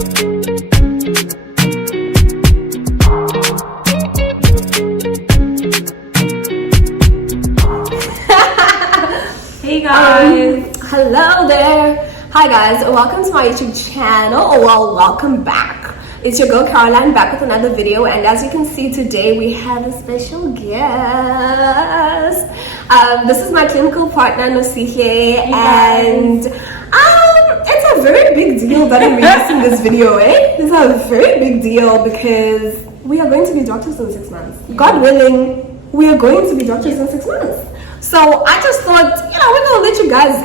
Hey guys! Hello there! Hi guys, welcome to my YouTube channel, or well, welcome back. It's your girl Caroline back with another video, and as you can see today we have a special guest. This is my clinical partner Nosihle, and it's a very big deal that I'm releasing this video, eh? It's a very big deal because we are going to be doctors in 6 months. God willing, we are going to be doctors in 6 months. So I just thought, we're gonna let you guys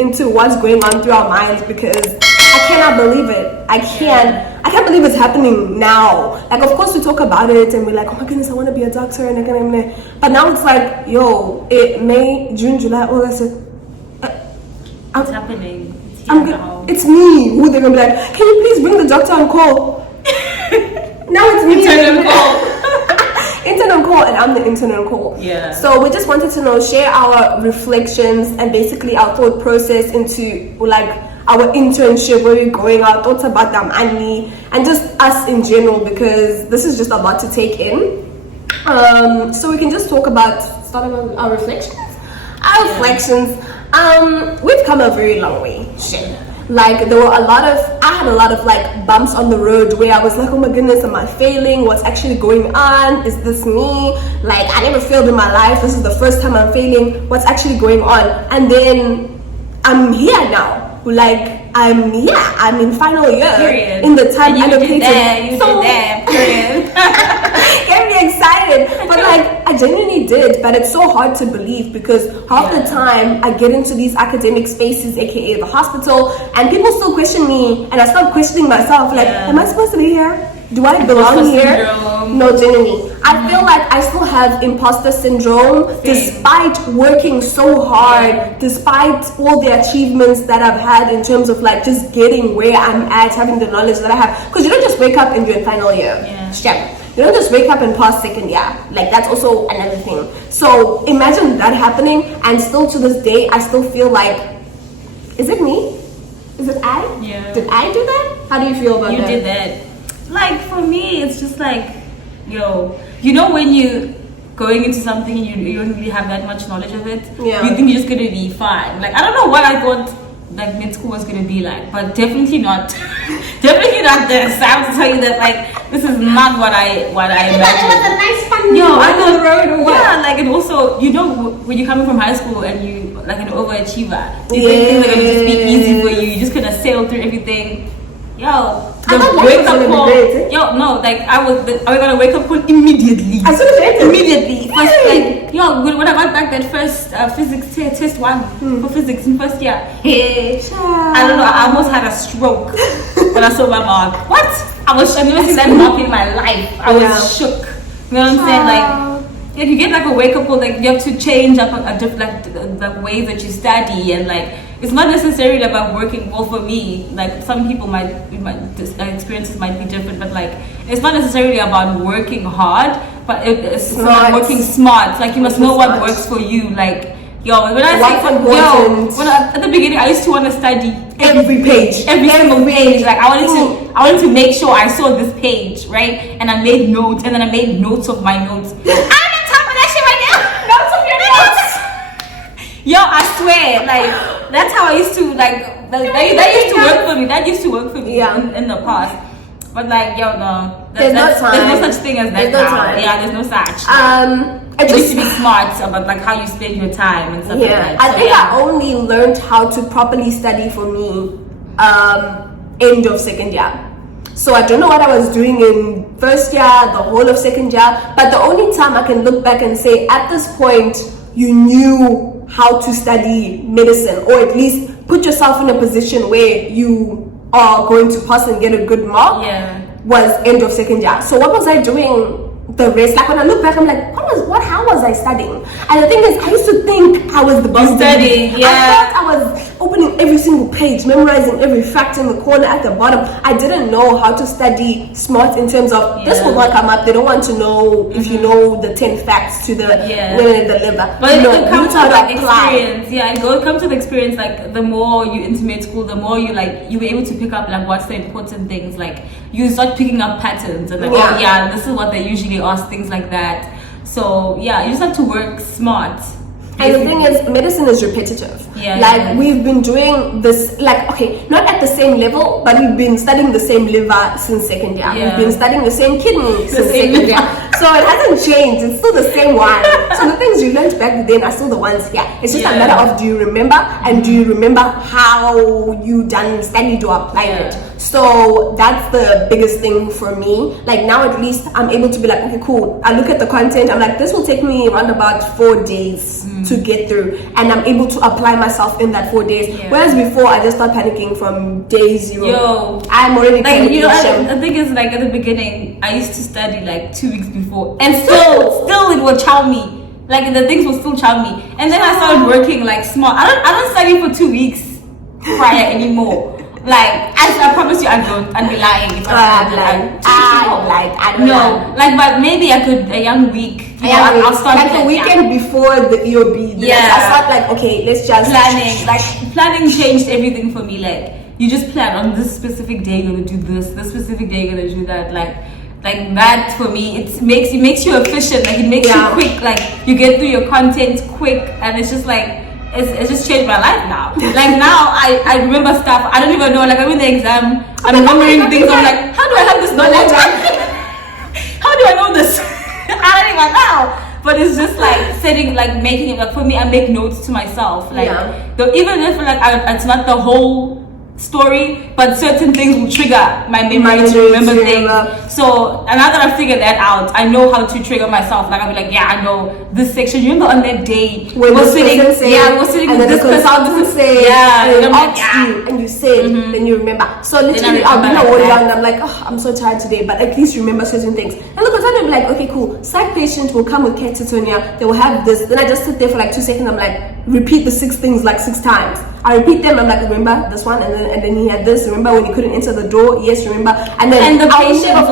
into what's going on through our minds, because I cannot believe it. I can't believe it's happening now. Like, of course we talk about it and we're like, oh my goodness, I want to be a doctor, and but now it's like, May, June, July, August. It's happening. It's here now. It's me who they're gonna be like, can you please bring the doctor on call? Now it's me. Intern on call. Intern on call, and I'm the intern on call. Yeah. So we just wanted to share our reflections and basically our thought process into like our internship, where we're going, our thoughts about Damani, and just us in general, because this is just a lot to take in. So we can just start about our reflections. We've come a very long way. Like, there were I had a lot of like bumps on the road where I was like, oh my goodness, am I failing? What's actually going on? Is this me? Like, I never failed in my life. This is the first time I'm failing. What's actually going on? And then I'm here now. Like, I'm in final year. Period. In the time allocated. You did that. Period. Get me excited. But like, I genuinely did, but it's so hard to believe, because half the time I get into these academic spaces, aka the hospital, and people still question me, and I start questioning myself, like, am I supposed to be here? Do I belong here? Syndrome. No, genuinely. I feel like I still have imposter syndrome. Same. Despite working so hard, despite all the achievements that I've had in terms of like just getting where I'm at, having the knowledge that I have. Because you don't just wake up and you're in final year. Yeah. You don't just wake up and pass second year. Like, that's also another thing. So imagine that happening, and still to this day, I still feel like, is it me? Is it I? Yeah. Did I do that? How do you feel about that? You did that. Like, for me, it's just like, when you going into something and you don't really have that much knowledge of it, you think you're just gonna be fine. Like, I don't know what I thought like med school was gonna be like, but definitely not. Definitely not this. I have to tell you that, like, this is not what I imagined. It was a nice fun on the road. Yeah, like, and also, when you're coming from high school and you like an overachiever, you think things are gonna just be easy for you. You're just gonna sail through everything. The wake up call. I got a wake up call immediately. As soon as you immediately. First, like, when I got back that first physics test one for physics in first year, I don't know, I almost had a stroke when I saw my mark. What? I've never seen that mark in my life. I was shook. You know what I'm saying? Like, you get like a wake up call, like, you have to change up the ways that you study, and like, it's not necessarily about working. Well, for me, like, some people experiences might be different, but like, it's not necessarily about working hard, but it's about working smart. Like, you must know what works for you. Like, at the beginning, I used to want to study every page, every single page. Like, I wanted to make sure I saw this page, right? And I made notes, and then I made notes of my notes. I'm on top of that shit right now. Notes of your notes. I swear, like, that's how I used to, like, that used to work for me. That used to work for me in the past. But like, no, there's no such thing as that now. Yeah, there's no such. You need to be smart about like how you spend your time and stuff like that. I think I only learned how to properly study, for me, end of second year. So I don't know what I was doing in first year, the whole of second year, but the only time I can look back and say, at this point, you knew how to study medicine, or at least put yourself in a position where you are going to pass and get a good mark, was end of second year. So what was I doing the rest? Like, when I look back, I'm like, how was I studying? And the thing is, I used to think I was the best studying. I thought I was opening every single page, memorizing every fact in the corner at the bottom. I didn't know how to study smart in terms of this will not come up. They don't want to know if you know the 10 facts to the women in the liver. But it comes to like experience. Yeah, it comes to the experience. Like the more you intimate school, the more you were able to pick up like what's the important things. Like you start picking up patterns and like this is what they usually ask, things like that. So you just have to work smart. And the thing is, medicine is repetitive. We've been doing this, not at the same level, but we've been studying the same liver since second year. We've been studying the same kidney since second year. So it hasn't changed. It's still the same one. So the things you learned back then are still the ones here. It's just a matter of do you remember, and do you remember how you studied or applied it. So that's the biggest thing for me. Like now at least I'm able to be like, okay, cool. I look at the content. I'm like, this will take me around about 4 days to get through, and I'm able to apply myself in that 4 days. Whereas before I just start panicking from day 0. I'm already panicking. The thing is, like at the beginning, I used to study like 2 weeks before, and still it would chow me. Like the things will still chow me, and then I started working like smart. I don't study for 2 weeks prior anymore. Like I promise you, I don't. I'd be lying if I lied. But maybe I could a young week. I'll start like the weekend before the EOB. I start like, okay, let's just planning. Like planning changed everything for me. Like you just plan on this specific day you're gonna do this specific day you're gonna do that. Like that for me, it makes you efficient. Like it makes you quick. Like you get through your content quick, and it's just like. It's just changed my life now. Like now I remember stuff. I don't even know. Like I'm in the exam, I'm remembering things. I'm like, how do I have this knowledge? How do I know this? I don't even know. But it's just like making it. Like for me, I make notes to myself. Like even if it's not the whole story, but certain things will trigger my memory to remember things. So now that I've figured that out, I know how to trigger myself. Like I'll be like, I know this section. You remember on that day when we're sitting with this consultant and you say, then you remember. So literally, I'll be and I'm like, I'm so tired today, but at least remember certain things. And the consultant will be like, okay, cool. Psych patient will come with catatonia. They will have this. Then I just sit there for like 2 seconds. I'm like, repeat the 6 things like 6 times. I repeat them. I'm like, remember this one, and then he had this. Remember when he couldn't enter the door? Yes, remember. And then the patience,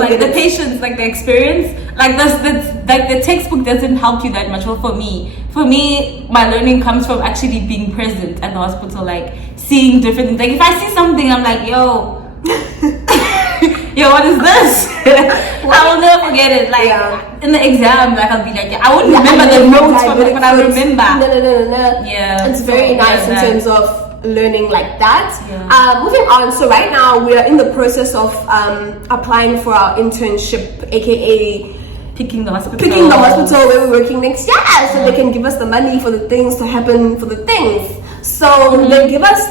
like the experience, like the textbook doesn't help you that much. Well, for me, my learning comes from actually being present at the hospital, like seeing different things. Like if I see something, I'm like, yo, what is this? I will never forget it. Like in the exam, like I'll be like, I won't remember the notes from it, but I remember. No. Yeah, it's very nice in terms of learning like that. Moving on, so right now we are in the process of applying for our internship, aka picking the hospital where we're working next year, so they can give us the money for the things to happen for the things. So they give us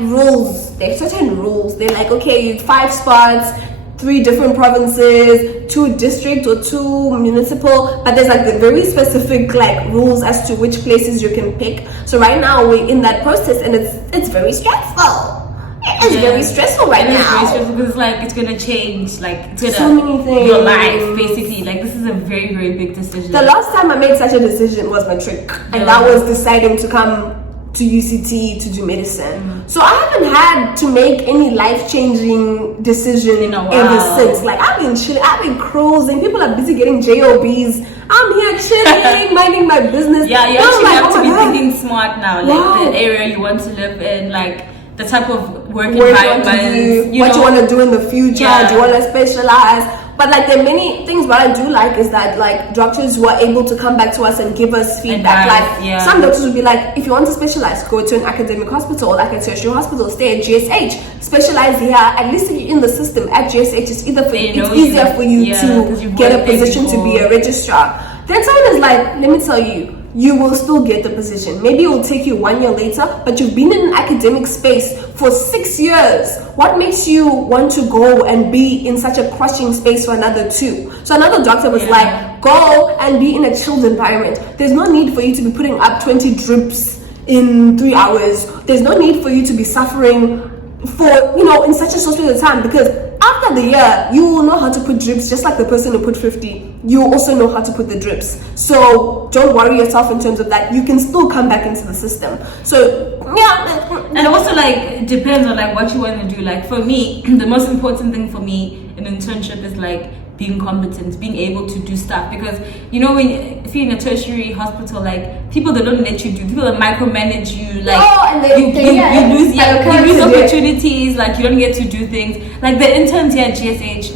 rules. There's certain rules. They're like, okay, 5 spots, 3 different provinces, 2 district or 2 municipal, but there's like the very specific like rules as to which places you can pick. So right now we're in that process, and it's very stressful. It's very stressful right now. Very stressful because it's gonna change, it's gonna so many things. Your life basically. Like this is a very, very big decision. The last time I made such a decision was matric, and that was deciding to come to UCT to do medicine. So I haven't had to make any life-changing decision ever since. Like I've been chilling, I've been cruising. People are busy getting JOBs. I'm here chilling, minding my business. You actually have to be thinking smart now. Like the area you want to live in, like the type of work environment, what you want to do in the future. Do you want to specialize? But there are many things. What I do like is that doctors who are able to come back to us and give us feedback. Some doctors will be like, if you want to specialize, go to an academic hospital or a tertiary hospital, stay at GSH, specialize here. At least if you're in the system at GSH, it's easier for you to get a position to be a registrar. Then someone is like, let me tell you, you will still get the position. Maybe it will take you 1 year later, but you've been in an academic space for 6 years. What makes you want to go and be in such a crushing space for another 2? So another doctor was like, go and be in a chilled environment. There's no need for you to be putting up 20 drips in 3 hours. There's no need for you to be suffering for, in such a short period of time, because after the year, you will know how to put drips just like the person who put 50. You also know how to put the drips. So don't worry yourself in terms of that. You can still come back into the system. So yeah. And also like it depends on like what you want to do. Like for me, the most important thing for me in internship is like being competent, being able to do stuff, because you know if you're in a tertiary hospital, like people that don't let you do, people that micromanage you, like and you lose opportunities, like you don't get to do things. Like the interns here at GSH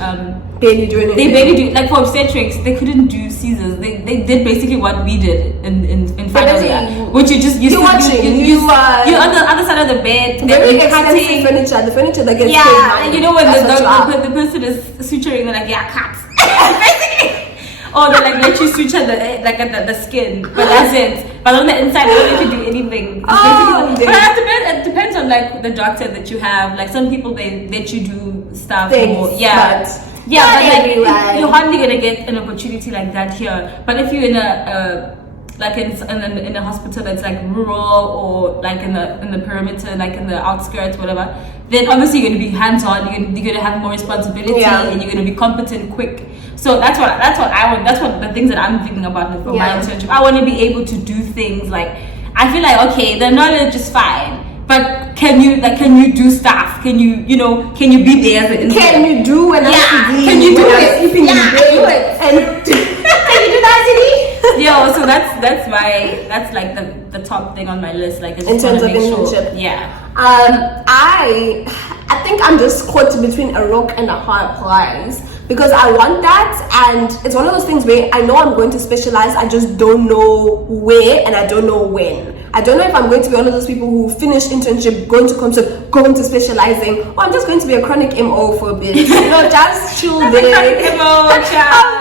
barely do anything. They barely do, like for obstetrics they couldn't do Caesars. They did basically what we did in final year, which you just you're on the other side of the bed, very expensive furniture, the furniture that gets and you know when the person is suturing, they're like, yeah, cut. Or they like let you suture the skin, but that's it. But on the inside, they don't let you do anything. But it depends on like the doctor that you have. Like some people they let you do stuff more. But like you're hardly gonna get an opportunity like that here. But if you're in a like in a hospital that's like rural or like in the perimeter, like in the outskirts, whatever, then obviously you're gonna be hands-on. You're gonna have more responsibility, and you're gonna be competent quick. So that's what I want. That's what the things that I'm thinking about for my internship. I want to be able to do things like, I feel like, okay, the knowledge is fine, but can you do stuff? Can you be there as an intern? Can you do an ICD? Can you do it? Do it. And can you do the ICD? Yeah, so that's like the top thing on my list. Like in terms of internship. I think I'm just caught between a rock and a hard place, because I want that, and it's one of those things where I know I'm going to specialize, I just don't know where and I don't know when. I don't know if I'm going to be one of those people who finish internship, going to concept, going to specializing, or I'm just going to be a chronic MO for a bit. Just chill there. I'll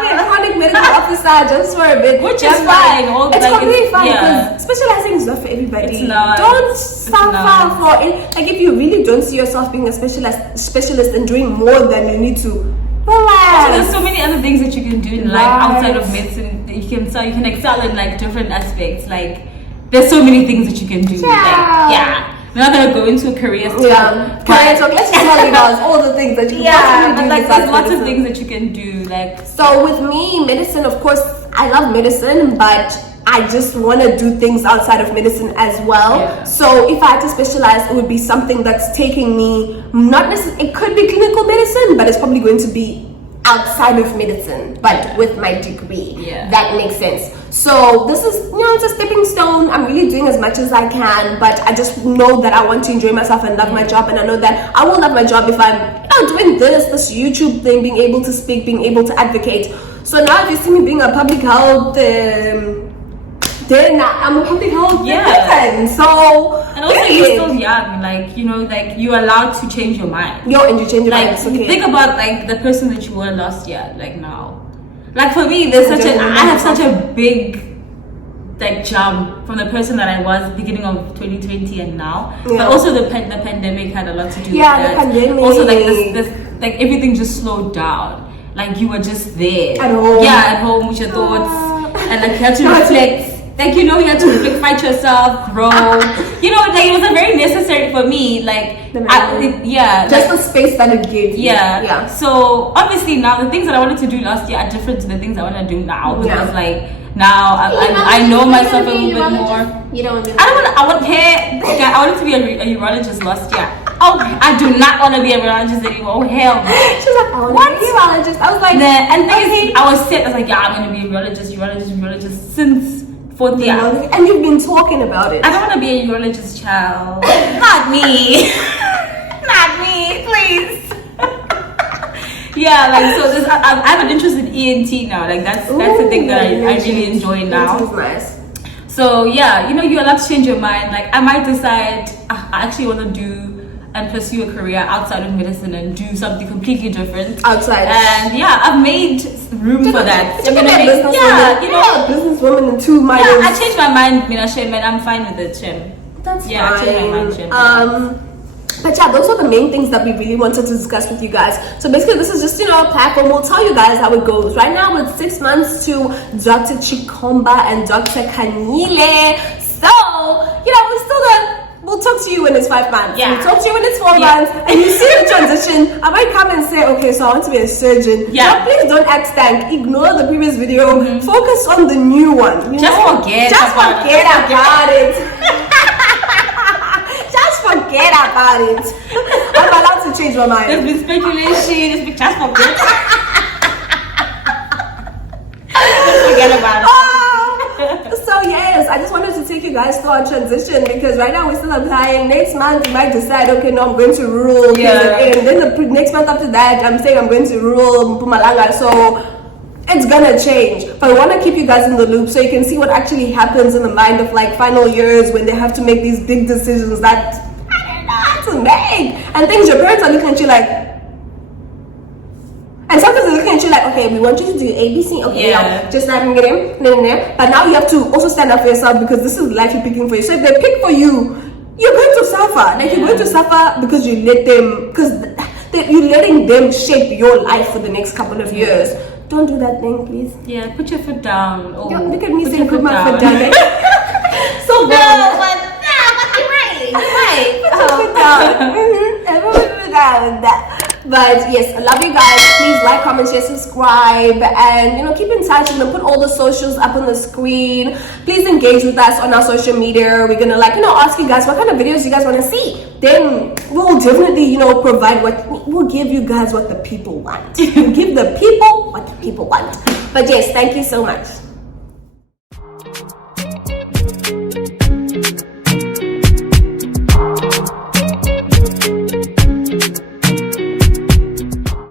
be a chronic medical officer just for a bit. Which is fine. It's completely fine, because specializing is not for everybody. It's not. Don't suffer for it. Like if you really don't see yourself being a specialist and doing more than you need to, relax. So there's so many other things that you can do in life outside of medicine. You can excel in like different aspects. Like there's so many things that you can do. We're not gonna go into a career talk. Career talk. Let's just tell you guys all the things that you can do. Like there's lots of things that you can do. Like so with me, medicine, of course, I love medicine, but I just want to do things outside of medicine as well. So if I had to specialize, it would be something that's taking me, not necessarily, it could be clinical medicine, but it's probably going to be outside of medicine, but with my degree. That makes sense. So this is, it's a stepping stone. I'm really doing as much as I can, but I just know that I want to enjoy myself and love my job, and I know that I will love my job if I'm doing this YouTube thing, being able to speak, being able to advocate. So now if you see me being a public health then I'm a public health person. So and also you're still young, like you're allowed to change your mind. And you change your mind. Okay. Think about like the person that you were last year, like now. Like for me, I have such a big like jump from the person that I was beginning of 2020 and now. But also the pandemic had a lot to do with that. The pandemic. Also like this like everything just slowed down. Like you were just there at home. At home with your thoughts, and like you had to reflect. Like you had to reflect, fight yourself, grow. Like it was very necessary for me. Like just the space that it gave you. So obviously now the things that I wanted to do last year are different to the things I want to do now, because like now I know myself a little bit more. You don't want to. I wanted to be a urologist last year. Oh, I do not want to be a urologist anymore. Oh hell no. She's like, I want to be a urologist. I was like, I was set. I was like, I'm going to be a urologist since 4th year. And you've been talking about it. I don't want to be a urologist, child. Not me. Not me, please. So I have an interest in ENT now. Like that's the thing that I really enjoy now. It is nice. So you're allowed to change your mind. Like I might decide I actually want to do and pursue a career outside of medicine and do something completely different outside. And I've made room for that. I'm gonna make businesswoman in 2 minds. I changed my mind, Mina Shem, and I'm fine with it, Shem. That's fine. I changed my mind, Shem. But those are the main things that we really wanted to discuss with you guys. So basically this is just a platform. We'll tell you guys how it goes. Right now it's 6 months to Dr. Chikomba and Dr. Khanyile. So we'll we'll talk to you when it's 5 months. Yeah. We'll talk to you when it's 4 months, and you see the transition. I might come and say, okay, so I want to be a surgeon. Yeah. Now, please don't act stank. Ignore the previous video. Focus on the new one. You Just know? forget Just about forget about it. Just forget about it. I'm allowed to change my mind. There's been speculation. There's been just forget. Just forget about it. So yes, I just wanted to take you guys through our transition because right now we're still applying. Next month we might decide, okay, no, I'm going to rural. Yeah. And then the next month after that, I'm saying I'm going to rural Mpumalanga. So it's gonna change. But I want to keep you guys in the loop so you can see what actually happens in the mind of like final years when they have to make these big decisions that I don't know how to make. And things your parents are looking at you like. And sometimes they're looking at you like, okay, we want you to do ABC, okay, Yeah. just let me get him, but now you have to also stand up for yourself because this is life you're picking for you. So if they pick for you, you're going to suffer. Like you're going to suffer because you let them, you're letting them shape your life for the next couple of years. Don't do that thing, please. Yeah, put your foot down. Oh, Yo, look at me put saying your put my foot down. So No, bad. but right. Put your foot down. Everyone put down that. But yes, I love you guys. Please like, comment, share, subscribe, and keep in touch. I'm gonna put all the socials up on the screen. Please engage with us on our social media. We're gonna ask you guys what kind of videos you guys want to see. Then we'll definitely provide we'll give you guys what the people want. We'll give the people what the people want. But yes, thank you so much.